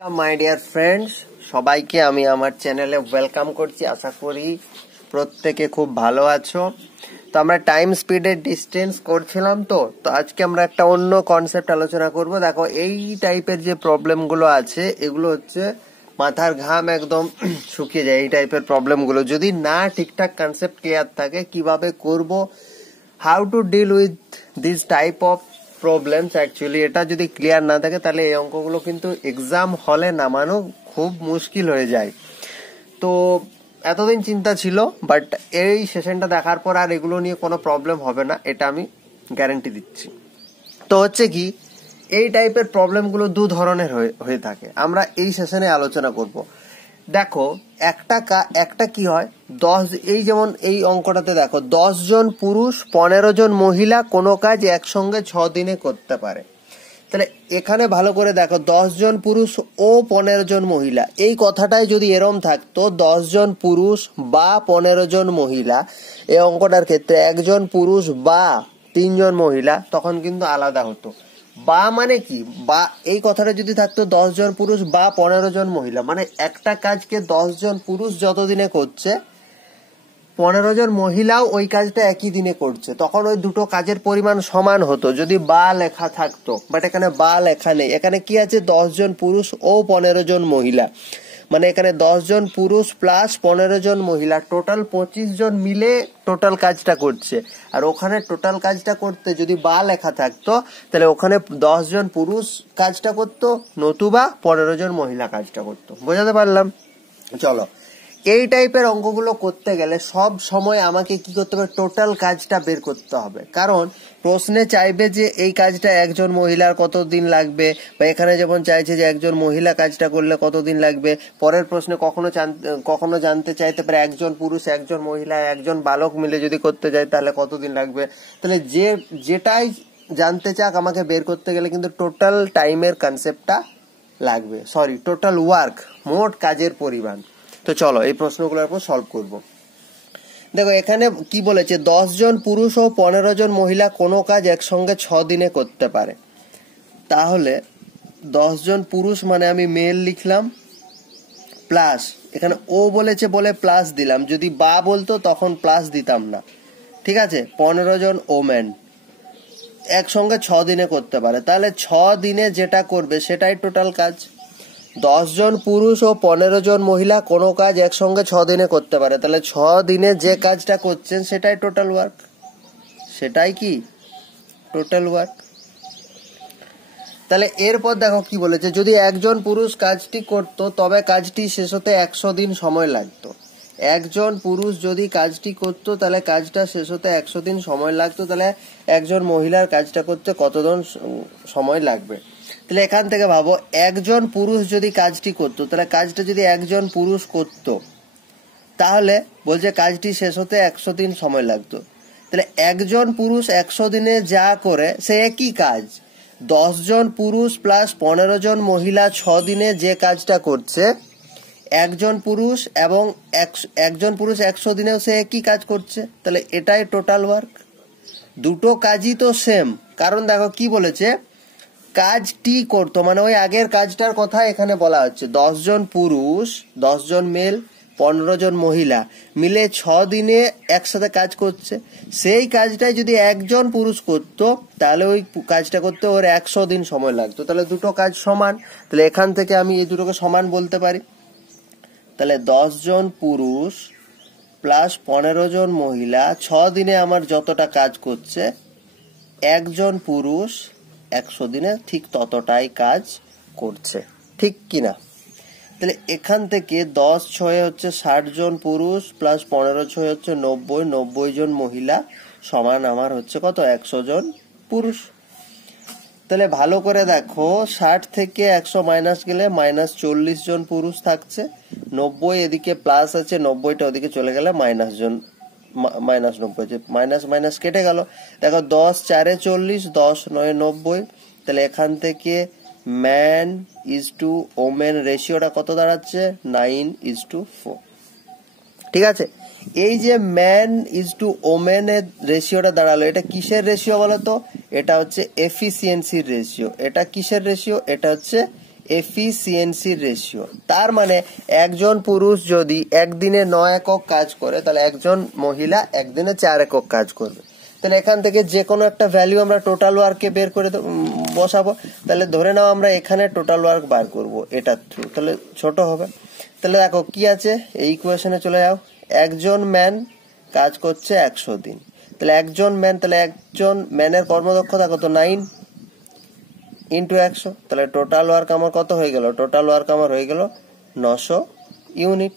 My dear friends, সবাইকে আমি আমার চ্যানেলে ওয়েলকাম করছি। আশা করি প্রত্যেকে খুব ভালো আছো। তো আমরা টাইম স্পিডের ডিস্টেন্স করছিলাম। তো আজকে আমরা একটা অন্য কনসেপ্ট আলোচনা করব। দেখো, এই টাইপের যে প্রবলেমগুলো আছে এগুলো হচ্ছে মাথার ঘাম একদম শুকিয়ে যায়। এই টাইপের প্রবলেমগুলো যদি না ঠিকঠাক কনসেপ্ট ক্লিয়ার থাকে, কিভাবে করব, how to deal with this type of problems, actually এটা যদি ক্লিয়ার না থাকে তাহলে এই অঙ্কগুলো কিন্তু এক্সাম হলে নামানো খুব মুশকিল হয়ে যায়। তো এতদিন চিন্তা ছিল, বাট এই সেশনটা দেখার পর আর এগুলো নিয়ে কোনো প্রবলেম হবে না, এটা আমি গ্যারান্টি দিচ্ছি। তো হচ্ছে কি, এই টাইপের প্রবলেমগুলো দু ধরনের হয়ে থাকে, আমরা এই সেশনে আলোচনা করব। দেখো, একটা কি হয়, এই যেমন এই অঙ্কটাতে দেখো 10 জন পুরুষ 15 জন মহিলা কোনো কাজ একসঙ্গে 6 দিনে করতে পারে। তাহলে এখানে ভালো করে দেখো, 10 জন পুরুষ ও 15 জন মহিলা, এই কথাটাই যদি এরম থাকতো 10 জন পুরুষ বা 15 জন মহিলা, এই অঙ্কটার ক্ষেত্রে একজন পুরুষ বা 3 জন মহিলা, তখন কিন্তু আলাদা হতো। বা মানে কি, বা এই কথাটা যদি থাকতো 10 জন পুরুষ বা 15 জন মহিলা, মানে একটা কাজকে 10 জন পুরুষ যতদিনে করছে 15 জন মহিলাও ওই কাজটা একই দিনে করছে, তখন ওই দুটো কাজের পরিমাণ সমান হতো যদি বা লেখা থাকতো। বাট এখানে বা লেখা নেই। এখানে কি আছে, 10 জন পুরুষ ও 15 জন মহিলা, মানে এখানে 10 জন পুরুষ প্লাস 15 জন মহিলা, টোটাল 25 জন মিলে টোটাল কাজটা করছে। আর ওখানে টোটাল কাজটা করতে যদি বা লেখা থাকতো তাহলে ওখানে 10 জন পুরুষ কাজটা করতো, নতুবা 15 জন মহিলা কাজটা করতো। বোঝাতে পারলাম? চলো, এই টাইপের অঙ্কগুলো করতে গেলে সব সময় আমাকে কি করতে হবে, টোটাল কাজটা বের করতে হবে। কারণ প্রশ্নে চাইবে যে এই কাজটা একজন মহিলার কতদিন লাগবে, বা এখানে যেমন চাইছে যে একজন মহিলা কাজটা করলে কতদিন লাগবে। পরের প্রশ্নে কখনো জানতে চাইতে পারে একজন পুরুষ একজন মহিলা একজন বালক মিলে যদি করতে যায় তাহলে কতদিন লাগবে। তাহলে যেটাই জানতে চাক আমাকে বের করতে গেলে কিন্তু টোটাল টাইমের কনসেপ্টটা লাগবে, টোটাল ওয়ার্ক, মোট কাজের পরিমাণ। তো চলো এই প্রশ্নগুলোর উপর সলভ করব। দেখো, এখানে কি বলেছে, 10 জন পুরুষ ও 15 জন মহিলা কোনো কাজ একসঙ্গে 6 দিনে করতে পারে। তাহলে 10 জন পুরুষ মানে আমি মেল লিখলাম, প্লাস এখানে ও বলেছে বলে প্লাস দিলাম, যদি বা বলতো তখন প্লাস দিতাম না, ঠিক আছে। 15 জন ওমেন একসঙ্গে 6 দিনে করতে পারে, তাহলে 6 দিনে যেটা করবে সেটাই টোটাল কাজ। 10 জন পুরুষ ও 15 জন মহিলা কোনো কাজ একসঙ্গে 6 দিনে করতে পারে, তাহলে 6 দিনে যে কাজটা করছেন সেটাই টোটাল ওয়ার্ক, সেটাই কি টোটাল ওয়ার্ক। তাহলে এরপর দেখো কি বলেছে, যদি একজন পুরুষ কাজটি করত তবে কাজটি শেষ হতে 100 দিন সময় লাগতো। একজন পুরুষ যদি কাজটি করত তাহলে কাজটা শেষ হতে 100 দিন সময় লাগতো। তাহলে একজন মহিলার কাজটা করতে কতদিন সময় লাগবে? তাহলে এখান থেকে ভাবো, একজন পুরুষ যদি কাজটি করতো, তাহলে কাজটা যদি একজন পুরুষ করত তাহলে বলছে কাজটি শেষ হতে 100 দিন সময় লাগতো। তাহলে একজন পুরুষ 100 দিনে যা করে সে একই কাজ। 10 জন পুরুষ প্লাস 15 জন মহিলা 6 দিনে যে কাজটা করছে, একজন পুরুষ এবং একজন পুরুষ 100 দিনেও সে একই কাজ করছে, তাহলে এটাই টোটাল ওয়ার্ক। দুটো কাজই তো সেম, কারণ দেখো কি বলেছে, কাজটি করতো মানে ওই আগের কাজটার কথা এখানে বলা হচ্ছে। 10 জন পুরুষ 10 জন মেল 15 জন মহিলা মিলে 6 দিনে একসাথে কাজ করছে, সেই কাজটাই যদি একজন পুরুষ করতো তাহলে ওই কাজটা করতে ওর 100 দিন সময় লাগতো। তাহলে দুটো কাজ সমান, তাহলে এখান থেকে আমি এই দুটোকে সমান বলতে পারি। তাহলে 10 জন পুরুষ প্লাস 15 জন মহিলা 6 দিনে আমার যতটা কাজ করছে, একজন পুরুষ 100 দিনে ঠিক ততটাই কাজ করছে, ঠিক কিনা? তাহলে এখান থেকে 10 ছয় হচ্ছে 60 জন পুরুষ প্লাস 15 ছয় হচ্ছে 90 জন মহিলা সমান আমার হচ্ছে কত, 100 জন পুরুষ। তাহলে ভালো করে দেখো, 60 থেকে 100 মাইনাস গেলে মাইনাস 40 জন পুরুষ থাকছে, 90 এদিকে প্লাস আছে, 90টা ওদিকে চলে গেলে মাইনাস 90, মাইনাস মাইনাস কেটে গেল। দেখো 10 4 40, 10 9 90, তাহলে এখান থেকে ম্যান ইজ টু ওমেন রেশিওটা কত দাঁড়াচ্ছে, 9:4, ঠিক আছে। এই যে ম্যান ইজ টু ওমেন এর রেশিওটা দাঁড়ালো, এটা কিসের রেশিও বলতো? এটা হচ্ছে এফিসিয়েন্সির রেশিও। এটা কিসের রেশিও? এটা হচ্ছে এফিসিয়েন্সির রেশিও। তার মানে একজন পুরুষ যদি একদিনে 9 একক কাজ করে, তাহলে একজন মহিলা একদিনে 4 একক কাজ করবে। তাহলে এখান থেকে যে কোনো একটা ভ্যালু আমরা টোটাল ওয়ার্ককে বের করে বসাবো। তাহলে ধরে নাও আমরা এখানে টোটাল ওয়ার্ক বার করব এটার থ্রু, তাহলে ছোট হবে। তাহলে দেখো কি আছে, এই ইকুয়েশনে চলে যাও। একজন ম্যান কাজ করছে 100 দিন, তাহলে একজন ম্যান, তাহলে একজন ম্যানের কর্মদক্ষতা কত, 9 ইন্টু 100, তাহলে টোটাল ওয়ার্ক আমার কত হয়ে গেল, টোটাল ওয়ার্ক আমার হয়ে গেল 900 ইউনিট।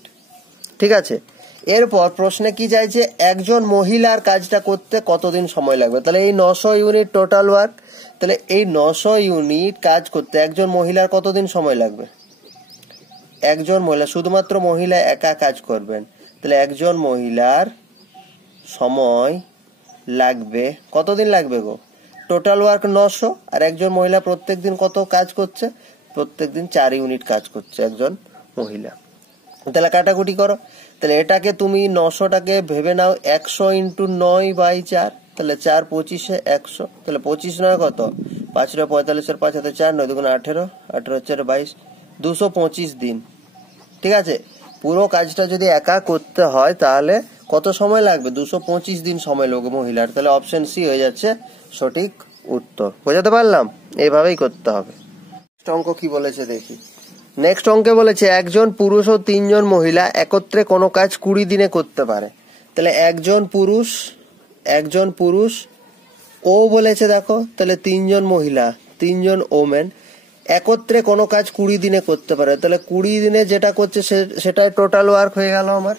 ঠিক আছে, এরপর প্রশ্নে কি চাইছে, একজন মহিলার কাজটা করতে কতদিন সময় লাগবে। তাহলে এই 900 ইউনিট টোটাল ওয়ার্ক, তাহলে এই 900 ইউনিট কাজ করতে একজন মহিলার কতদিন সময় লাগবে। একজন মহিলা, শুধুমাত্র মহিলা একা কাজ করবেন, তাহলে একজন মহিলার সময় লাগবে কতদিন লাগবে গো, টোটাল ওয়ার্ক 900, আর একজন মহিলা প্রত্যেকদিন কত কাজ করছে, প্রত্যেকদিন 4 ইউনিট কাজ করছে একজন মহিলা। তাহলে কাটাকুটি করো, তাহলে এটাকে তুমি 900টাকে ভেবে নাও 100 ইন্টু 9/4, তাহলে 4 25 100, তাহলে 25 9 কত, 5 45 5 হাতে 4, 9 2 18, 18 4 22, 225 দিন। ঠিক আছে, পুরো কাজটা যদি একা করতে হয় তাহলে কত সময় লাগবে, 225 দিন সময় লাগবে মহিলার। তাহলে অপশন সি হয়ে যাচ্ছে সঠিক উত্তর। বোঝাতে পারলাম, এইভাবেই করতে হবে। নেক্সট অঙ্ক কি বলেছে দেখি। নেক্সট অঙ্কে বলেছে একজন পুরুষ ও 3 জন মহিলা একত্রে কোনো কাজ 20 দিনে করতে পারে। তাহলে একজন পুরুষ ও বলেছে, দেখো তাহলে 3 জন মহিলা, 3 জন ওমেন একত্রে কোনো কাজ 20 দিনে করতে পারে। তাহলে 20 দিনে যেটা করছে সেটাই টোটাল ওয়ার্ক হয়ে গেল আমার।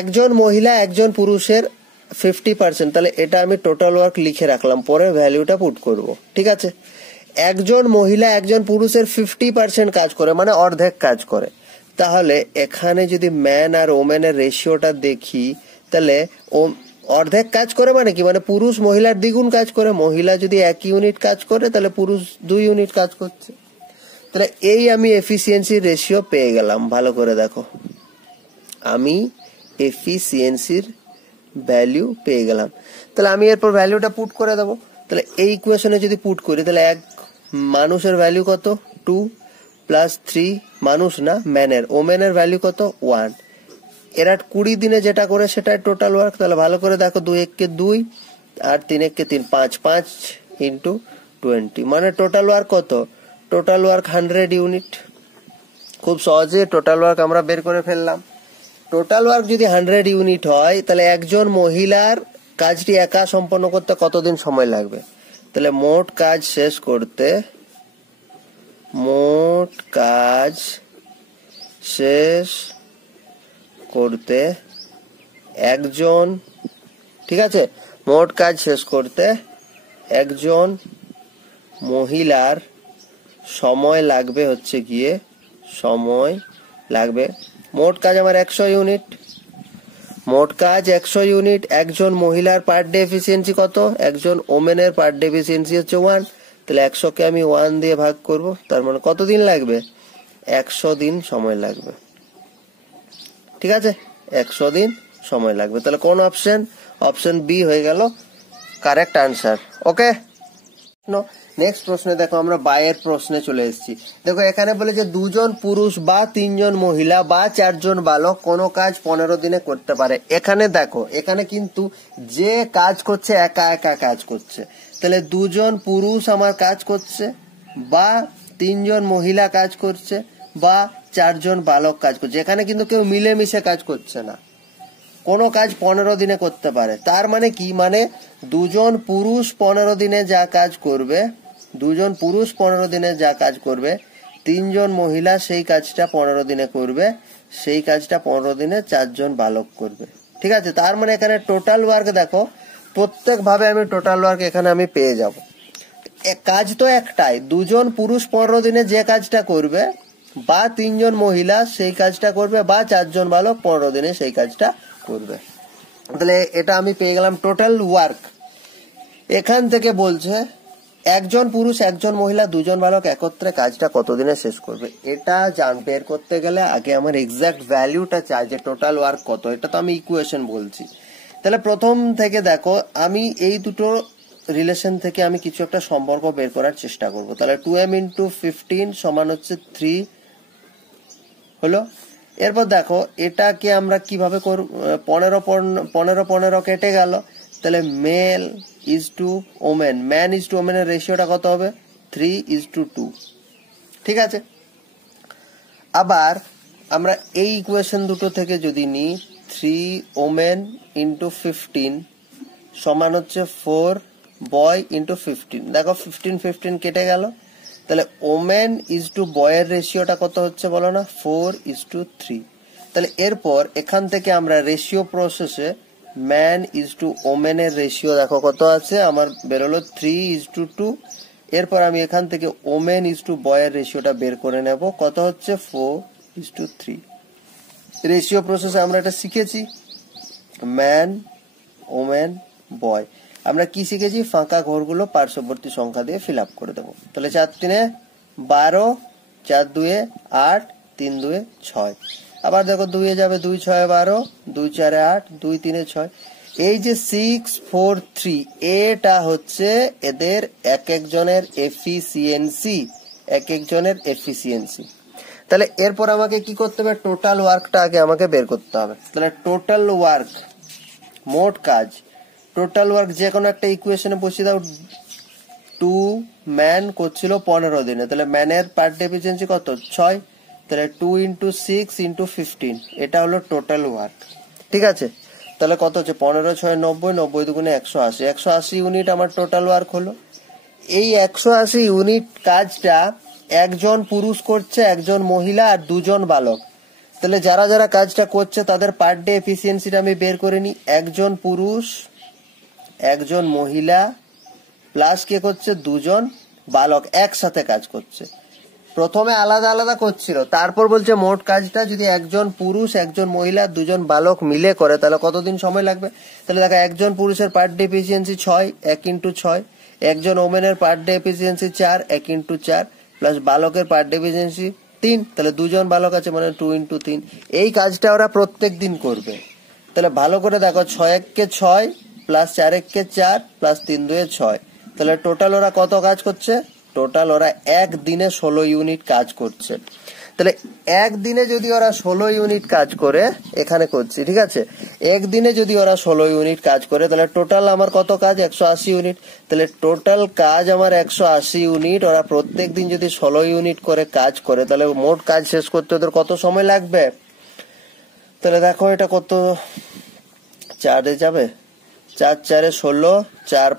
একজন মহিলা একজন পুরুষের 50%, তাহলে এটা আমি টোটাল ওয়ার্ক লিখে রাখলাম, পরে ভ্যালুটা পুট করব। ঠিক আছে, একজন মহিলা একজন পুরুষের 50% কাজ করে, মানে অর্ধেক কাজ করে। তাহলে এখানে যদি ম্যান আর ওমেনের রেশিওটা দেখি, তাহলে অর্ধেক কাজ করে মানে কি, মানে পুরুষ মহিলার দ্বিগুণ কাজ করে। মহিলা যদি 1 ইউনিট কাজ করে, তাহলে পুরুষ 2 ইউনিট কাজ করছে। তাহলে এই আমি এফিসিয়েন্সির রেশিও পেয়ে গেলাম। ভালো করে দেখো, আমি এফিসিয়েন্সির ভ্যালু পেয়ে গেলাম। তাহলে আমি এরপর ভ্যালুটা পুট করে দেবো। তাহলে এই ইকুয়েশনে যদি পুট করি, তাহলে এক মানুষের ভ্যালু কত, 2 প্লাস 3, মানুষ না ম্যানের, ওমেনের ভ্যালু কত, 1। এরা 20 দিনে যেটা করে সেটাই টোটাল ওয়ার্ক। তাহলে ভালো করে দেখো, 2 1 2 আর 3 1 3, 5 ইন্টু 20, মানে টোটাল ওয়ার্ক কত, টোটাল ওয়ার্ক 100 ইউনিট। খুব সহজে টোটাল ওয়ার্ক আমরা বের করে ফেললাম। টোটাল ওয়ার্ক যদি 100 ইউনিট হয়, তাহলে একজন মহিলার কাজটি একা সম্পন্ন করতে কতদিন সময় লাগবে। তাহলে মোট কাজ শেষ করতে একজন, ঠিক আছে, মোট কাজ শেষ করতে একজন মহিলার সময় লাগবে হচ্ছে গিয়ে, মোট কাজ আমার 100 ইউনিট, মোট কাজ 100 ইউনিট। একজন মহিলার পার ডে এফিসিয়েন্সি কত, একজন ওমেনের পার ডে এফিসিয়েন্সি হচ্ছে 1, তাহলে 100কে আমি 1 দিয়ে ভাগ করব, তার মানে কতদিন লাগবে, 100 দিন সময় লাগবে। ঠিক আছে, 100 দিন সময় লাগবে। তাহলে কোন অপশন, অপশন বি হয়ে গেল কারেক্ট আনসার। ওকে, নেক্সট প্রশ্নে দেখো, আমরা বাইয়ের প্রশ্নে চলে এসেছি। দেখো এখানে বলে যে 2 জন পুরুষ বা 3 জন মহিলা বা 4 জন বালক কোনো কাজ 15 দিনে করতে পারে। এখানে দেখো, এখানে কিন্তু যে কাজ করছে একা একা কাজ করছে। তাহলে 2 জন পুরুষ আমার কাজ করছে, বা 3 জন মহিলা কাজ করছে, বা 4 জন বালক কাজ করছে। এখানে কিন্তু কেউ মিলেমিশে কাজ করছে না, কোনো কাজ 15 দিনে করতে পারে। তার মানে কি, মানে 2 জন পুরুষ 15 দিনে যা কাজ করবে, 2 জন পুরুষ 15 দিনে যা কাজ করবে, 3 জন মহিলা সেই কাজটা 15 দিনে করবে, সেই কাজটা 15 দিনে 4 জন বালক করবে। ঠিক আছে, তার মানে এখানে টোটাল ওয়ার্ক দেখো, প্রত্যেক ভাবে আমি টোটাল ওয়ার্ক এখানে আমি পেয়ে যাব। কাজ তো একটাই, 2 জন পুরুষ 15 দিনে যে কাজটা করবে, বা 3 জন মহিলা সেই কাজটা করবে, বা 4 জন বালক 15 দিনে সেই কাজটা করবে। তাহলে এটা আমি পেয়ে গেলাম টোটাল ওয়ার্ক। এখান থেকে বলছে একজন পুরুষ একজন মহিলা 2 জন বালক একত্রে কাজটা কতদিনে শেষ করবে। এটা বের করতে গেলে আগে আমার এক্সাক্ট ভ্যালুটা চাই, যে টোটাল ওয়ার্ক কত। এটা তো আমি ইকুয়েশন বলছি। তাহলে প্রথম থেকে দেখো, আমি এই দুটো রিলেশন থেকে আমি কিছু একটা সম্পর্ক বের করার চেষ্টা করব। তাহলে 2m ইন্টু 15 সমান হচ্ছে 3 হলো। এরপর দেখো এটাকে আমরা কিভাবে করব, 15 কেটে গেল, তাহলে male is to women, man is to ওমেনের রেশিওটা কত হবে? 3:2। ঠিক আছে, আবার আমরা এই ইকুয়েশন দুটো থেকে যদি নিই 3 ওমেন ইন্টু 15 সমান হচ্ছে 4 বয় ইন্টু 15, দেখো 15 কেটে গেল, তাহলে ওমেন ইজ টু বয়ের রেশিওটা কত হচ্ছে বলো না? 4:3। তাহলে এরপর এখান থেকে আমরা রেশিও প্রসেসে ম্যান ইজ টু ওমেনের রেশিও দেখো কত আছে আমার বেরোলো 3:2। এরপর আমি এখান থেকে ওমেন ইজ টু বয়ের রেশিওটা বের করে নেব, কত হচ্ছে? 4:3। রেশিও প্রসেসে আমরা এটা শিখেছি, ম্যান ওমেন বয়। আমরা কি শিখেছি? ফাঁকা ঘরগুলো পার্শ্ববর্তী সংখ্যা দিয়ে ফিল আপ করে দেবো। তাহলে 4×3 12, 4×2 8, 3×2 6। আবার দেখো 2 যাবে, 2 6 12, 2 4 8, 2 3 6। এই যে 6 4 3 এটা হচ্ছে এদের এক একজনের এফিসিয়েন্সি, এক একজনের এফিসিয়েন্সি। তাহলে এরপর আমাকে কি করতে হবে? টোটাল ওয়ার্কটা আগে আমাকে বের করতে হবে। তাহলে টোটাল ওয়ার্ক, মোট কাজ, টোটাল ওয়ার্ক যে কোনো একটা ইকুয়েশনে বসিয়ে দাও। 2 ম্যান করছিল 15 দিনে, তাহলে ম্যানের পার ডে এফিসিয়েন্সি কত? 6। তাহলে 2 × 6 × 15, এটা হলো টোটাল ওয়ার্ক। ঠিক আছে, তাহলে কত হচ্ছে? 15 6 90, 90 দুগুণে 180, 180 ইউনিট আমার টোটাল ওয়ার্ক হলো। এই 180 ইউনিট কাজটা একজন পুরুষ করছে, একজন মহিলা আর দুজন বালক। তাহলে যারা যারা কাজটা করছে তাদের পার ডে এফিসিয়েন্সিটা আমি বের করে নিই। একজন পুরুষ, একজন মহিলা প্লাস কে করছে? দুজন বালক একসাথে কাজ করছে। প্রথমে আলাদা আলাদা করছিল, তারপর বলছে মোট কাজটা যদি একজন পুরুষ, একজন মহিলা, দুজন বালক মিলে করে তাহলে কতদিন সময় লাগবে? তাহলে দেখো একজন পুরুষের পার ডে এফিসিয়েন্সি 6, 1 × 6, একজন ওমেনের পার ডে এফিসিয়েন্সি 4, 1 × 4, প্লাস বালকের পার ডে এফিসিয়েন্সি 3, তাহলে দুজন বালক আছে মানে 2 × 3। এই কাজটা ওরা প্রত্যেক দিন করবে। তাহলে ভালো করে দেখো 6 1 কে 6 প্লাস 4 1 কে 4 প্লাস 3 2 6, তাহলে টোটাল ওরা কত কাজ করছে? টোটাল ওরা একদিনে 16 ইউনিট কাজ করছে। তাহলে একদিনে যদি ওরা 16 ইউনিট কাজ করে, এখানে করছি ঠিক আছে, একদিনে যদি ওরা 16 ইউনিট কাজ করে তাহলে টোটাল আমার কত কাজ? 180 ইউনিট। তাহলে টোটাল কাজ আমার 180 ইউনিট। ওরা প্রত্যেক দিন যদি 16 ইউনিট করে কাজ করে তাহলে মোট কাজ শেষ করতে ওদের কত সময় লাগবে? তাহলে দেখো এটা কত, 4 এ যাবে, 4 4 16, 4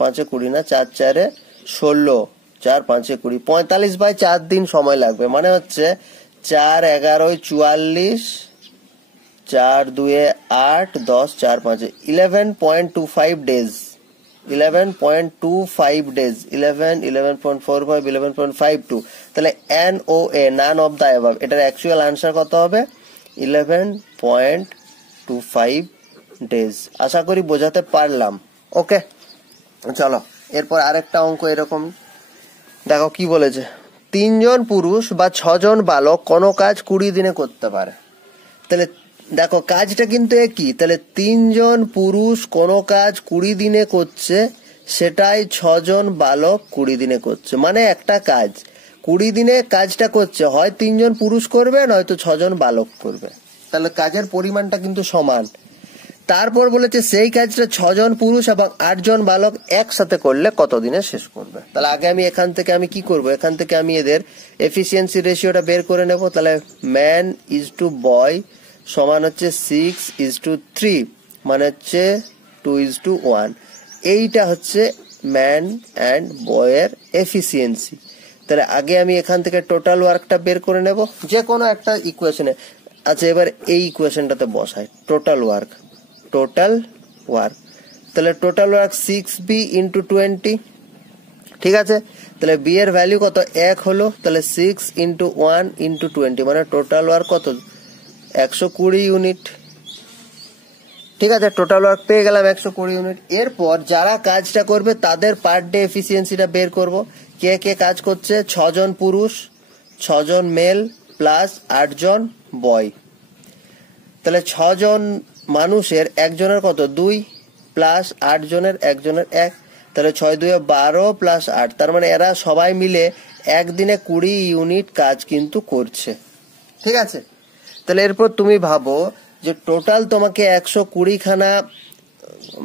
5 20 না, 4 4 16, 4 5 20, 45/4 দিন সময় লাগবে। মানে হচ্ছে 4 11 44, 4 2 8 10, 4 5 11.25 ডেজ, 11.25 ডেজ, 11 11.45 11.52। তাহলে NOA, none of the above, এটার অ্যাকচুয়াল আনসার কত হবে? 11.25 ডেজ। আশা করি বোঝাতে পারলাম। ওকে, চলো এরপর আরেকটা অঙ্ক এরকম দেখো কি বলেছে। 3 জন পুরুষ বা 6 জন বালক কোনো কাজ 20 দিনে করতে পারে। তাহলে দেখো কাজটা কিন্তু একই, তাহলে 3 জন পুরুষ কোনো কাজ 20 দিনে করছে, সেটাই 6 জন বালক 20 দিনে করছে। মানে একটা কাজ 20 দিনে কাজটা করছে, হয় 3 জন পুরুষ করবে নয়তো 6 জন বালক করবে। তাহলে কাজের পরিমাণটা কিন্তু সমান। তারপর বলেছে সেই কাজটা 6 জন পুরুষ এবং 8 জন বালক একসাথে করলে কত দিনে শেষ করবে। তাহলে আগে আমি এখান থেকে আমি কি করব? এখান থেকে আমি এদের এফিসিয়েন্সি রেশিওটা বের করে নেব। তাহলে ম্যান ইজ টু বয় সমান হচ্ছে 6:3, মানে হচ্ছে 2:1। এইটা হচ্ছে ম্যান অ্যান্ড বয়ের এফিসিয়েন্সি। তাহলে আগে আমি এখান থেকে টোটাল ওয়ার্কটা বের করে নেব যে কোনো একটা ইকুয়েশনে। আচ্ছা, এবার এই ইকুয়েশনটাতে বসাই টোটাল ওয়ার্ক, টোটাল ওয়ার্ক। তাহলে টোটাল ওয়ার্ক 6b × 20, ঠিক আছে। তাহলে বি এর ভ্যালু কত? 1 হলো। তাহলে 6 × 1 × 20, মানে টোটাল ওয়ার্ক কত? 120 ইউনিট। ঠিক আছে, টোটাল ওয়ার্ক পেয়ে গেলাম 120 ইউনিট। এরপর যারা কাজটা করবে তাদের পার ডে এফিসিয়েন্সিটা বের করব। কে কে কাজ করছে? 6 জন পুরুষ, 6 জন মেল প্লাস 8 জন বয়। তাহলে 6 জন মানুষের একজনের কত? 2 প্লাস 8 জনের একজনের 1, তাহলে 6 2 12 প্লাস 8, তার মানে এরা সবাই মিলে একদিনে 20 ইউনিট কাজ কিন্তু করছে। ঠিক আছে, তাহলে এরপর তুমি ভাবো যে টোটাল তোমাকে 120 খানা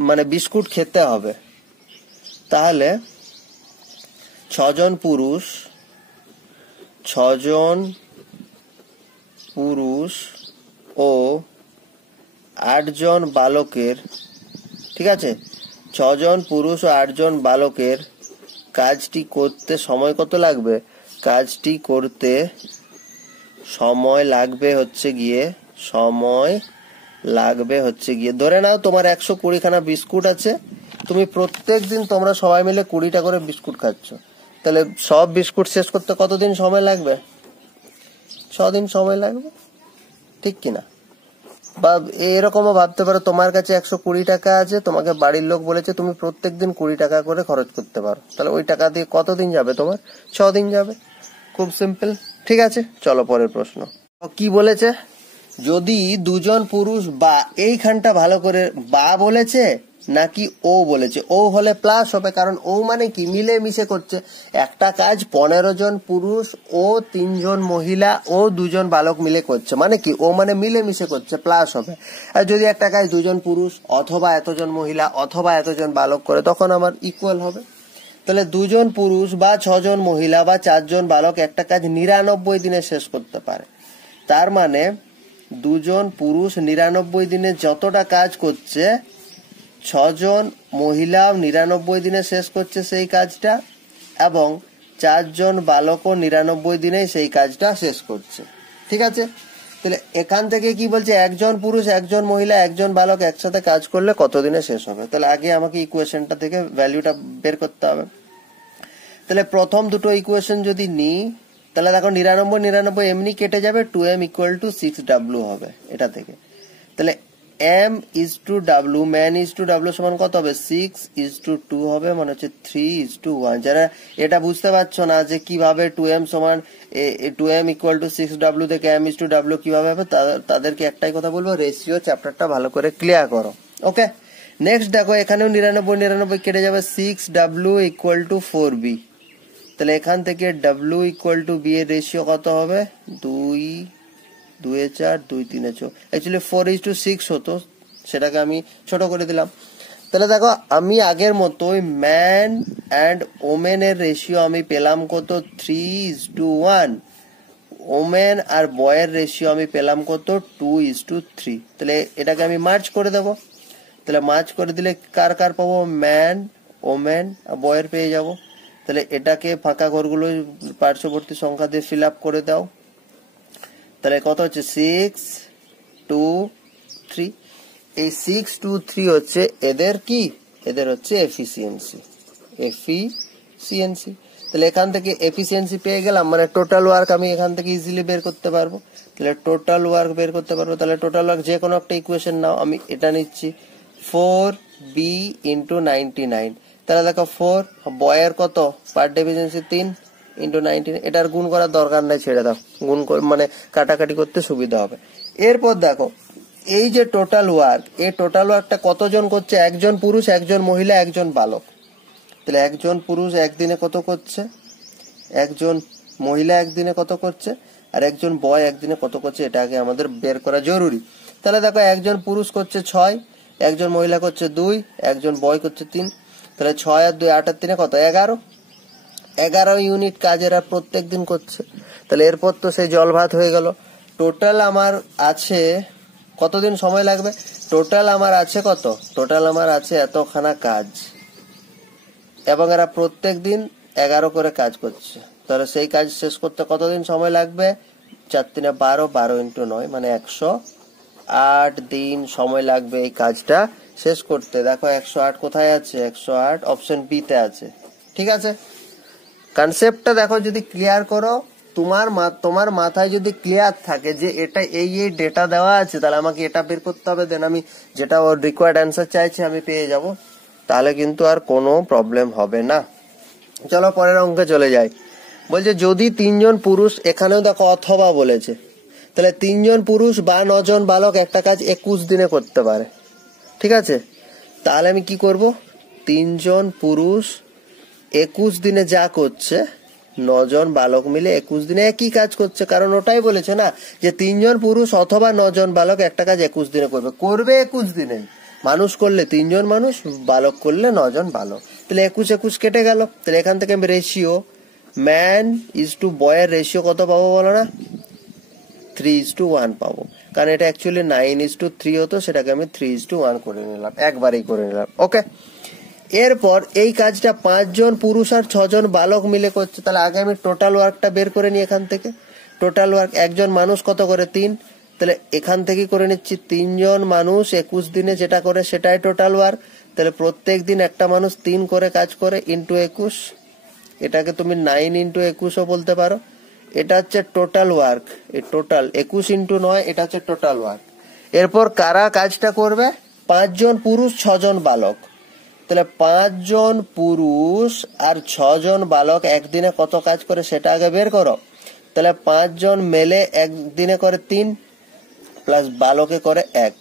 মানে বিস্কুট খেতে হবে। তাহলে 6 জন পুরুষ ও 8 জন বালকের, ঠিক আছে, 6 জন পুরুষ ও 8 জন বালকের কাজটি করতে সময় কত লাগবে? কাজটি করতে সময় লাগবে হচ্ছে গিয়ে ধরে নাও তোমার 120 খানা বিস্কুট আছে, তুমি প্রত্যেক দিন তোমরা সবাই মিলে 20টা করে বিস্কুট খাচ্ছ, তাহলে সব বিস্কুট শেষ করতে কতদিন সময় লাগবে? 6 দিন সময় লাগবে, ঠিক কিনা? বা এরকমও ভাবতে পারো তোমার কাছে 120 টাকা আছে, তোমাকে বাড়ির লোক বলেছে তুমি প্রত্যেকদিন 20 টাকা করে খরচ করতে পারো, তাহলে ওই টাকা দিয়ে কতদিন যাবে তোমার? 6 দিন যাবে। খুব সিম্পল। ঠিক আছে, চলো পরের প্রশ্ন। কি বলেছে? যদি দুজন পুরুষ বা, এইখানটা ভালো করে বা বলেছে নাকি ও বলেছে? ও হলে প্লাস হবে, কারণ ও মানে কি মিলে মিশে করছে। একটা কাজ 15 জন পুরুষ ও 3 জন মহিলা ও 2 জন বালক মিলে করছে, মানে কি ও মানে মিলে মিশে করছে, প্লাস হবে। আর যদি একটা কাজ 2 জন পুরুষ অথবা এতজন মহিলা অথবা এতজন বালক করে, তখন আমার ইকুয়াল হবে। তাহলে 2 জন পুরুষ বা 6 জন মহিলা বা 4 জন বালক একটা কাজ 99 দিনে শেষ করতে পারে। তার মানে 2 জন পুরুষ 99 দিনে যতটা কাজ করছে, 6 জন মহিলা 99 দিনে শেষ করছে সেই কাজটা, এবং 4 জন বালকও 99 দিনেই সেই কাজটা শেষ করছে। ঠিক আছে, তাহলে এখান থেকে কি বলছে? একজন পুরুষ, একজন মহিলা, একজন বালক একসাথে কাজ করলে কত দিনে শেষ হবে? তাহলে আগে আমাকে ইকুয়েশনটা থেকে ভ্যালুটা বের করতে হবে। তাহলে প্রথম দুটো ইকুয়েশন যদি নিই, তাহলে দেখো 99 এমনি কেটে যাবে, 2m ইকুয়াল টু 6w হবে এটা থেকে। তাহলে m is to w, man is to w সমান কত হবে? 6:2 হবে, মানে হচ্ছে 3:1। যারা এটা বুঝতে পারছো না যে কিভাবে 2m সমান 2m ইকুয়াল টু 6w থেকে m ইজ টু w কিভাবে হবে, তাদেরকে একটাই কথা বলবো, রেশিও চ্যাপ্টারটা ভালো করে ক্লিয়ার করো। ওকে, নেক্সট দেখো এখানেও 99 কেটে যাবে, 6w ইকুয়াল টু 4b। তাহলে এখান থেকে w ইকুয়াল টু b এর রেশিও কত হবে? 2 4 2 3 4, অ্যাকচুয়ালি 4:6 হতো, সেটাকে আমি ছোট করে দিলাম। তাহলে দেখো আমি আগের মতোই ম্যান অ্যান্ড ওমেন এর রেশিও আমি পেলাম কত? 3:1। ওমেন আর বয়ের রেশিও আমি পেলাম কত? 2:3। তাহলে এটাকে আমি মার্জ করে দেব। তাহলে মার্জ করে দিলে কার কার পাবো? ম্যান, ওমেন আর বয়ের পেয়ে যাব। তাহলে এটাকে ফাঁকা ঘরগুলো পার্শ্ববর্তী সংখ্যা দিয়ে ফিল আপ করে দাও। তাহলে কত হচ্ছে? 6 2 3। এই 6 2 3 হচ্ছে এদের কি? এদের হচ্ছে এফিসিয়েন্সি। তাহলে এখান থেকে এফিসিয়েন্সি পেয়ে গেলাম, মানে টোটাল ওয়ার্ক আমি এখান থেকে ইজিলি বের করতে পারবো। তাহলে টোটাল ওয়ার্ক বের করতে পারবো। তাহলে টোটাল ওয়ার্ক যে কোনো একটা ইকুয়েশন নাও, আমি এটা নিচ্ছি 4b ইন্টু 99। তাহলে দেখো 4, বয়ের কত? পার ডেফিসিয়েন্সি 3 ইন্টু 19। এটার গুণ করার দরকার নাই, ছেড়ে দাও, গুণ মানে কাটাকাটি করতে সুবিধা হবে। এরপর দেখো এই যে টোটাল ওয়ার্ক, এই টোটাল ওয়ার্কটা কতজন করছে? একজন পুরুষ, একজন মহিলা, একজন বালক। তাহলে একজন পুরুষ একদিনে কত করছে, একজন মহিলা একদিনে কত করছে, আর একজন বয় একদিনে কত করছে, এটা আগে আমাদের বের করা জরুরি। তাহলে দেখো একজন পুরুষ করছে 6, একজন মহিলা করছে 2, একজন বয় করছে 3। তাহলে 6 আর 2 8 আর 3 কত? 11 ইউনিট কাজ এরা প্রত্যেক দিন করছে। তাহলে এরপর তো সেই জল ভাত হয়ে গেল। টোটাল আমার আছে কতদিন সময় লাগবে? টোটাল আমার আছে কত? টোটাল আমার আছে এতখানা কাজ, এবং এরা প্রত্যেক দিন 11 করে কাজ করছে। তাহলে সেই কাজ শেষ করতে কতদিন সময় লাগবে? 4 3 12, 12 ইন্টু 9 মানে 108 দিন সময় লাগবে এই কাজটা শেষ করতে। দেখো 108 কোথায় আছে? 108 অপশন বি তে আছে। ঠিক আছে, কনসেপ্টটা দেখো যদি ক্লিয়ার করো, তোমার মাথায় যদি ক্লিয়ার থাকে যে এটা এই ডেটা দেওয়া আছে, তাহলে আমাকে এটা বের করতে হবে, দেন আমি যেটা ওর রিকোয়ার্ড অ্যান্সার চাইছি আমি পেয়ে যাব, তাহলে কিন্তু আর কোনো প্রবলেম হবে না। চলো পরের অঙ্কে চলে যাই। বলছে যদি 3 জন পুরুষ, এখানেও দেখো অথবা বলেছে, তাহলে 3 জন পুরুষ বা 9 জন বালক একটা কাজ 21 দিনে করতে পারে। ঠিক আছে, তাহলে আমি কি করব? তিনজন পুরুষ 21 দিনে যা করছে, 9 জন বালক মিলে 21 দিনে একই কাজ করছে। কারণ ওটাই বলেছে না যে 3 জন পুরুষ অথবা 9 জন বালক একটা কাজ 21 দিনে করবে 21 দিনে। মানুষ করলে 3 জন মানুষ, বালক করলে 9 জন বালক। তাহলে 21 কেটে গেল। তাহলে এখান থেকে আমি রেশিও ম্যান ইজ টু বয়ের রেশিও কত পাবো বলো না? 3:1 পাবো। কারণ এটা অ্যাকচুয়ালি 9:3 হতো, সেটাকে আমি 3:1 করে নিলাম, একবারেই করে নিলাম। ওকে, এরপর এই কাজটা 5 জন পুরুষ আর 6 জন বালক মিলে করছে। তাহলে আগে আমি টোটাল ওয়ার্কটা বের করে নিই এখান থেকে। টোটাল ওয়ার্ক, একজন মানুষ কত করে? 3। তাহলে এখান থেকে করে নিচ্ছি 3 জন মানুষ 21 দিনে যেটা করে সেটাই টোটাল ওয়ার্ক। তাহলে প্রত্যেক দিন একটা মানুষ 3 করে কাজ করে ইন্টু 21। এটাকে তুমি 9 ইন্টু 21ও বলতে পারো। এটা হচ্ছে টোটাল ওয়ার্ক। এই টোটাল 21 ইন্টু 9, এটা হচ্ছে টোটাল ওয়ার্ক। এরপর কারা কাজটা করবে? 5 জন পুরুষ 6 জন বালক। তাহলে 5 জন পুরুষ আর 6 জন বালক একদিনে কত কাজ করে সেটা আগে বের করো। তাহলে 5 জন মেলে একদিনে করে 3 প্লাস বালকে করে 1।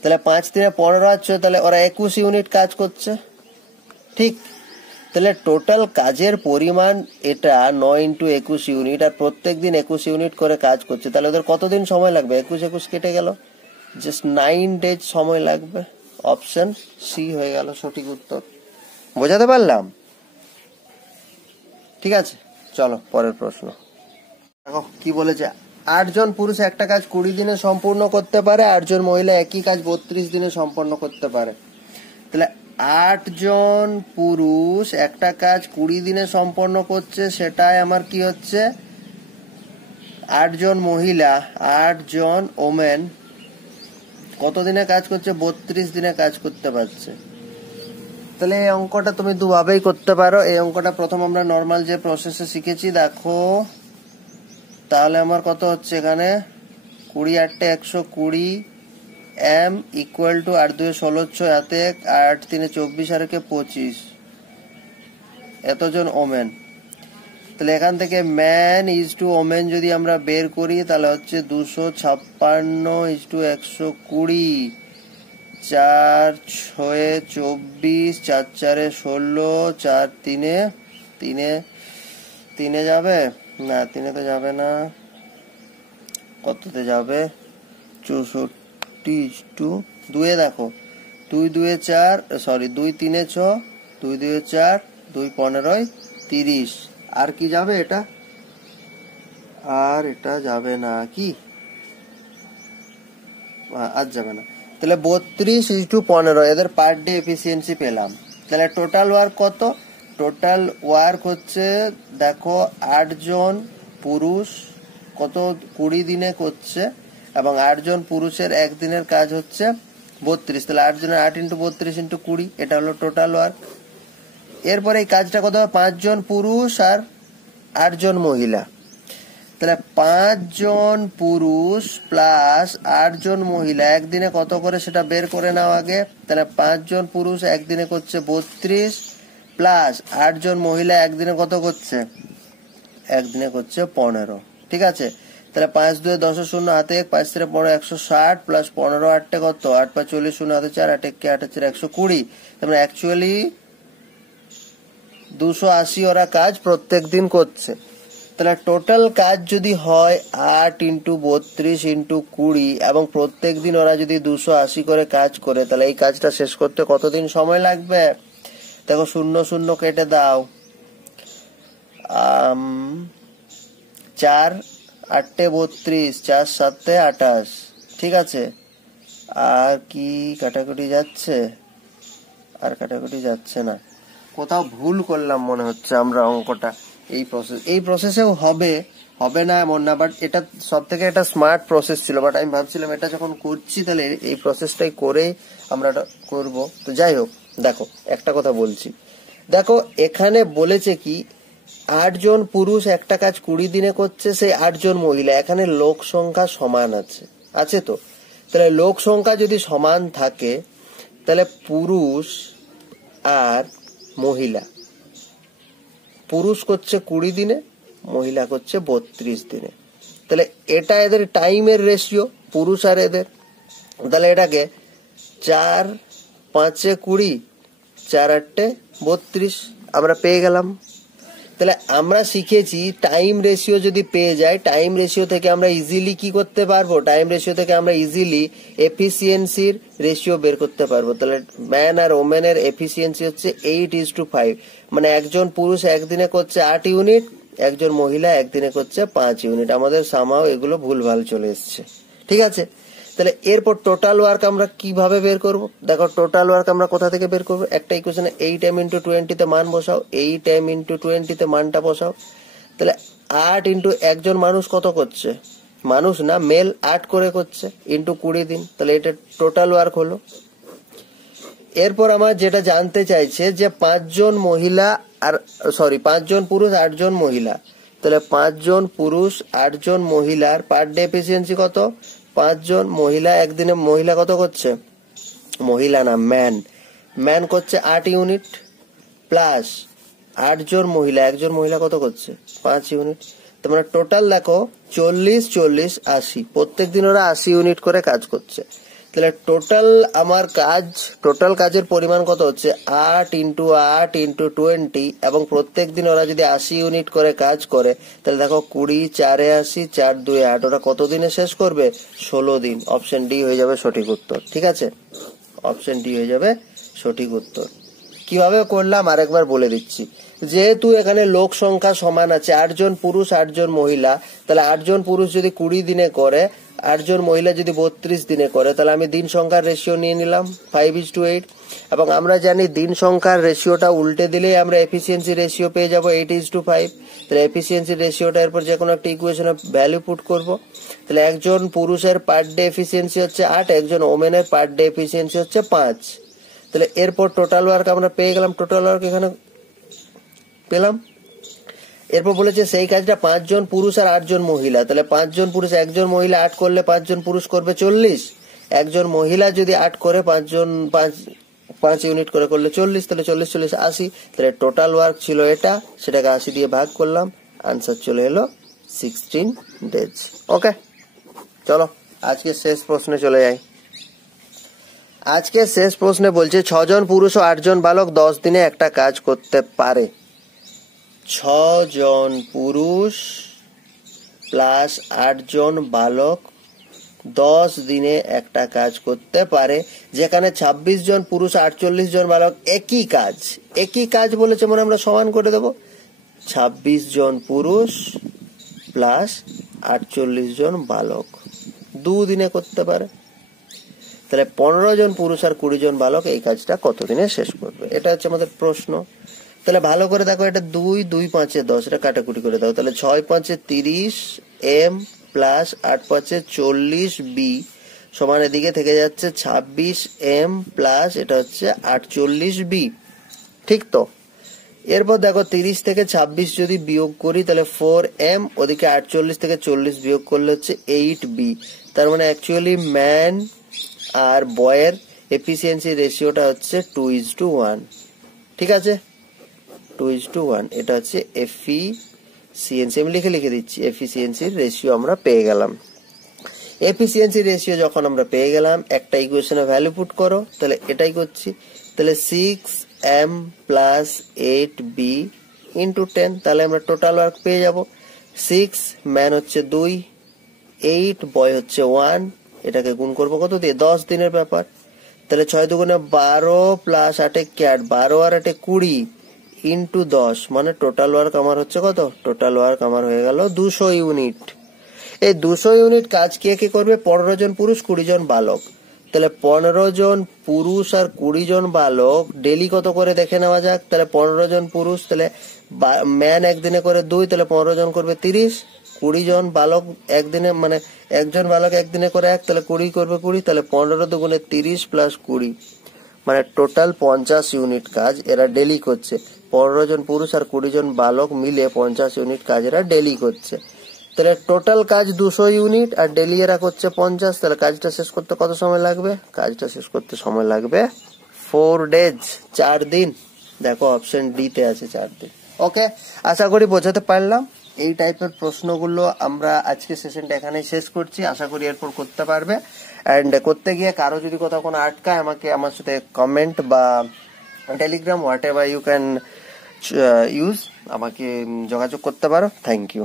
তাহলে 5 × 3 = 15 আছে। তাহলে ওরা 21 ইউনিট কাজ করছে, ঠিক। তাহলে টোটাল কাজের পরিমাণ এটা 9 × 21 ইউনিট, আর প্রত্যেক দিন 21 ইউনিট করে কাজ করছে। তাহলে ওদের কতদিন সময় লাগবে? 21 কেটে গেল, জাস্ট 9 ডেজ সময় লাগবে। অপশন সি হয়ে গেল সঠিক উত্তর। বোঝাতে পারলাম? ঠিক আছে, চলো পরের প্রশ্ন। দেখো কি বলেছে। 8 জন পুরুষ একটা কাজ 20 দিনে সম্পূর্ণ করতে পারে, 8 জন মহিলা একই কাজ 32 দিনে সম্পন্ন করতে পারে। তাহলে 8 জন পুরুষ একটা কাজ 20 দিনে সম্পন্ন করছে, সেটাই আমার কি হচ্ছে? 8 জন মহিলা, 8 জন ওমেন কত দিনে কাজ করছে? 32 দিনে কাজ করতে পারছে। তাহলে এই অঙ্কটা তুমি দুভাবেই করতে পারো। এই অঙ্কটা প্রথম আমরা নর্মাল যে প্রসেসে শিখেছি, দেখো তাহলে আমার কত হচ্ছে এখানে? 20 × 8 = 120 m ইকুয়াল টু 8 × 2 = 16, হাতে 8 × 3 = 24, আর 25 এতজন ওমেন। তাহলে এখান থেকে ম্যান ইজ টু ওমেন যদি আমরা বের করি, তাহলে হচ্ছে 256 = 120, 4 × 6 = 24, 4 × 4 = 16, 4 × 3 যাবে না, 3 তো যাবে না, কততে যাবে? 64 * 2 দেখো, 2 × 2 = 4, সরি 2 × 3 = 6, 2 × 2 = 4, 2 × 15 = 30। আর কি যাবে? এটা আর এটা যাবে না, কি আর যাবে না। তাহলে 32 × 15 এদের পার ডে এফিসিয়েন্সি পেলাম। তাহলে টোটাল ওয়ার্ক কত? টোটাল ওয়ার্ক হচ্ছে, দেখো 8 জন পুরুষ কত 20 দিনে করছে, এবং 8 জন পুরুষের একদিনের কাজ হচ্ছে 32। তাহলে 8 জনের 8 × 32 × 20, এটা হলো টোটাল ওয়ার্ক। এরপরে এই কাজটা কত হবে? 5 জন পুরুষ আর 8 জন মহিলা। তাহলে 5 জন পুরুষ প্লাস 8 জন মহিলা একদিনে কত করে সেটা বের করে নাও আগে। তাহলে 5 জন পুরুষ একদিনে করছে 32 প্লাস 8 জন মহিলা একদিনে কত করছে? একদিনে করছে 15, ঠিক আছে। তাহলে 5 × 2 = 10, শূন্য হাতে 1, 5 × 3 = 15, 160 প্লাস 15 × 8 কত? 8 × 5 = 40, শূন্য হাতে 4, 8 × 1 = 8, 120। তাহলে অ্যাকচুয়ালি 280 ওরা কাজ প্রত্যেক দিন করছে। তাহলে টোটাল কাজ যদি হয় 8 × 32 × 20, এবং প্রত্যেক দিন ওরা যদি 280 করে কাজ করে, তাহলে এই কাজটা শেষ করতে কতদিন সময় লাগবে? দেখো 0 0 কেটে দাও, 4 × 8 = 32, 4 × 7 = 28, ঠিক আছে। আর কি কাটাকুটি যাচ্ছে? আর কাটাকুটি যাচ্ছে না, কোথাও ভুল করলাম মনে হচ্ছে আমরা অঙ্কটা। এই প্রসেসেও হবে না এমন না, বাট এটা সব থেকে একটা স্মার্ট প্রসেস ছিল। বাট আমি ভাবছিলাম এটা যখন করছি তাহলে এই প্রসেসটাই করে আমরা এটা করব। তো যাই হোক, দেখো একটা কথা বলছি, দেখো এখানে বলেছে কি 8 জন পুরুষ একটা কাজ 20 দিনে করছে, সেই 8 জন মহিলা। এখানে লোক সংখ্যা সমান আছে তো। তাহলে লোক সংখ্যা যদি সমান থাকে, তাহলে পুরুষ আর মহিলা, পুরুষ করছে 20 দিনে, মহিলা করছে 32 দিনে। তাহলে এটা এদের টাইমের রেশিও, পুরুষ আর এদের। তাহলে এটাকে 4 × 5 = 20, 4 8 32 আমরা পেয়ে গেলাম। তাহলে আমরা শিখেছি টাইম রেশিও যদি পেয়ে যাই, টাইম রেশিও থেকে আমরা ইজিলি কি করতে পারবো, টাইম রেশিও থেকে আমরা ইজিলি এফিসিয়েন্সির রেশিও বের করতে পারবো। তাহলে ম্যান আর ওমেনের এফিসিয়েন্সি হচ্ছে 8:5, মানে একজন পুরুষ একদিনে করছে 8 ইউনিট, একজন মহিলা একদিনে করছে 5 ইউনিট। আমাদের সামাও এগুলো ভুলভাল চলে এসছে, ঠিক আছে। তাহলে এরপর টোটাল ওয়ার্ক আমরা কিভাবে বের করব? দেখো টোটাল ওয়ার্ক আমরা কোথা থেকে বের করব, একটা ইকুয়েশনে 8m × 20 তে মান বসাও, 8m × 20 তে মানটা বসাও। তাহলে 8 ইন্টু একজন মানুষ কত করছে, মানুষ না মেল 8 করে করছে, ইন্টু 20 দিন, তাহলে এটা টোটাল ওয়ার্ক হলো। এরপর আমার যেটা জানতে চাইছে যে 5 জন মহিলা আর 5 জন পুরুষ 8 জন মহিলা, তাহলে 5 জন পুরুষ 8 জন মহিলার পার ডে এফিসিয়েন্সি কত, 5 জন মহিলা একদিনে মহিলা কত করছে, মহিলা না ম্যান করছে 8 ইউনিট, প্লাস 8 জন মহিলা, একজন মহিলা কত করছে 5 ইউনিট। তোমরা টোটাল দেখো 40 40 80, প্রত্যেক দিন ওরা 80 ইউনিট করে কাজ করছে। তাহলে টোটাল আমার টোটাল কাজের পরিমাণ কত হচ্ছে 8 × 8 × 20, এবং প্রত্যেক দিন ওরা যদি 80 ইউনিট করে কাজ করে, তাহলে দেখো 20 4 80 4 2 8, ওরা কত দিনে শেষ করবে, 16 দিন। অপশন ডি হয়ে যাবে সঠিক উত্তর, ঠিক আছে, অপশন ডি হয়ে যাবে সঠিক উত্তর। কিভাবে করলাম আরেকবার বলে দিচ্ছি। যেহেতু এখানে লোক সংখ্যা সমান আছে, 8 জন পুরুষ 8 জন মহিলা, তাহলে 8 জন পুরুষ যদি 20 দিনে করে, 8 জন মহিলা যদি 32 দিনে করে, তাহলে আমি দিন সংখ্যার রেশিও নিয়ে নিলাম 5:8, এবং আমরা জানি দিন সংখ্যার রেশিওটা উল্টে দিলেই আমরা এফিসিয়েন্সি রেশিও পেয়ে যাবো 8:5। তাহলে এফিসিয়েন্সি রেশিওটা এরপর যে কোনো একটা ইকুয়েশনে ভ্যালু পুট করব। তাহলে একজন পুরুষের পার ডে এফিসিয়েন্সি হচ্ছে 8, একজন ওমেনের পার ডে এফিসিয়েন্সি হচ্ছে 5। তাহলে এরপর টোটাল ওয়ার্ক আমরা পেয়ে গেলাম, টোটাল ওয়ার্ক এখানে পেলাম। এরপর বলেছে সেই কাজটা 5 জন পুরুষ আর 8 জন মহিলা, তাহলে 5 জন পুরুষ, একজন মহিলা 8 করলে 5 জন পুরুষ করবে 40, একজন মহিলা যদি 8 করে 5 ইউনিট করে করলে 40, তাহলে 40 40 80, তাহলে টোটাল ওয়ার্ক ছিল এটা, সেটাকে 80 দিয়ে ভাগ করলাম, আনসার চলে এলো 16 ডেজ। ওকে, চলো আজকে শেষ প্রশ্নে চলে যাই। আজকে শেষ প্রশ্নে বলছে 6 জন পুরুষ ও 8 জন বালক 10 দিনে একটা কাজ করতে পারে। 6 জন পুরুষ প্লাস 8 জন বালক 10 দিনে একটা কাজ করতে পারে, যেখানে 26 জন পুরুষ 48 জন বালক একই কাজ বলেছে, মানে আমরা সমান করে দেব। 26 জন পুরুষ প্লাস 48 জন বালক 2 দিনে করতে পারে, তাহলে 15 জন পুরুষ আর 20 জন বালক এই কাজটা কত দিনে শেষ করবে, এটা হচ্ছে আমাদের প্রশ্ন। তাহলে ভালো করে দেখো, এটা 2 2 5 10, এটা কাটাকুটি করে দাও, তাহলে 6 5 30 m প্লাস 8 5 40 b সমান এদিকে থেকে যাচ্ছে 26 m প্লাস এটা হচ্ছে 48 b, ঠিক তো। এরপর দেখো 30 থেকে 26 যদি বিয়োগ করি, তাহলে 4m, ওদিকে 48 থেকে 40 বিয়োগ করলে হচ্ছে 8b। তার মানে অ্যাকচুয়ালি ম্যান আর বয়ের এফিসিয়েন্সি রেশিওটা হচ্ছে 2:1, ঠিক আছে, 2:1। এটা হচ্ছে এফিসিয়েন্সি, আমি লিখে দিচ্ছি, এফিসিয়েন্সির রেশিও আমরা পেয়ে গেলাম। এফিসিয়েন্সি রেশিও যখন আমরা পেয়ে গেলাম, একটা ইকুয়েশনে ভ্যালু পুট করো, তাহলে এটাই করছি। তাহলে 6m প্লাস 8b ইন্টু 10, তাহলে আমরা টোটাল ওয়ার্ক পেয়ে যাব। 6 ম্যান হচ্ছে 2, 8 বয় হচ্ছে 1, এটাকে গুণ করবো কত দিয়ে, 10 দিনের ব্যাপার। তাহলে 6 দুগুণে 12 প্লাস 8 8, 12 আর 8 20 ইন্টু 10, মানে টোটাল ওয়ার্ক আমার হচ্ছে কত, টোটাল ওয়ার্ক আমার হয়ে গেল 200 ইউনিট। এই 200 ইউনিট কাজ কে কে করবে, 15 জন পুরুষ 20 জন বালক। তাহলে 15 জন পুরুষ আর 20 জন বালক ডেলি কত করে দেখে নেওয়া যাক। তাহলে 15 জন পুরুষ, তাহলে ম্যান একদিনে করে 2, তাহলে 15 জন করবে 30, 20 জন বালক একদিনে, মানে একজন বালক একদিনে করে 1, তাহলে 20 করবে 20, তাহলে 15 দুগুণে 30 প্লাস 20, মানে টোটাল 50 ইউনিট কাজ এরা ডেলি করছে। 15 জন পুরুষ আর 20 জন বালক মিলে 50 ইউনিট কাজ এরা ডেলি করছে। তাহলে টোটাল কাজ 200 ইউনিট আর ডেলি এরা করছে 50, তাহলে কাজটা শেষ করতে কত সময় লাগবে, কাজটা শেষ করতে সময় লাগবে 4 ডেজ, 4 দিন। দেখো অপশন ডি তে আছে 4 দিন। ওকে, আশা করি বোঝাতে পারলাম। এই টাইপের প্রশ্নগুলো আমরা আজকে সেশনটা এখানে শেষ করছি, আশা করি এরপর করতে পারবে। এন্ড করতে গিয়ে কারো যদি কোথাও কোনো আটকায়, আমাকে আমার সাথে কমেন্ট বা Telegram whatever you can use, আমাকে যোগাযোগ করতে পারো। Thank you.